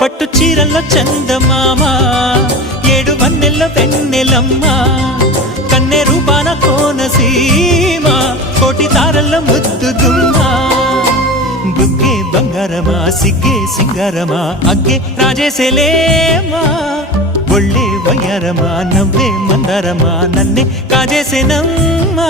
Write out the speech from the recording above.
పట్టు చీరల్లో చందమామ ఏడు వన్నెల్లో వెన్నెలమ్మ కన్నె రూపాన కోనసీమ కోటి తారల్లో ముద్దు గుమ్మ బుగ్గే బంగారమా సిగ్గే సింగారమా అగ్గే రాజేసేలేమా ఒళ్ళే వయ్యారమా నవ్వే మందారమా నన్నే కాజేసేనమ్మా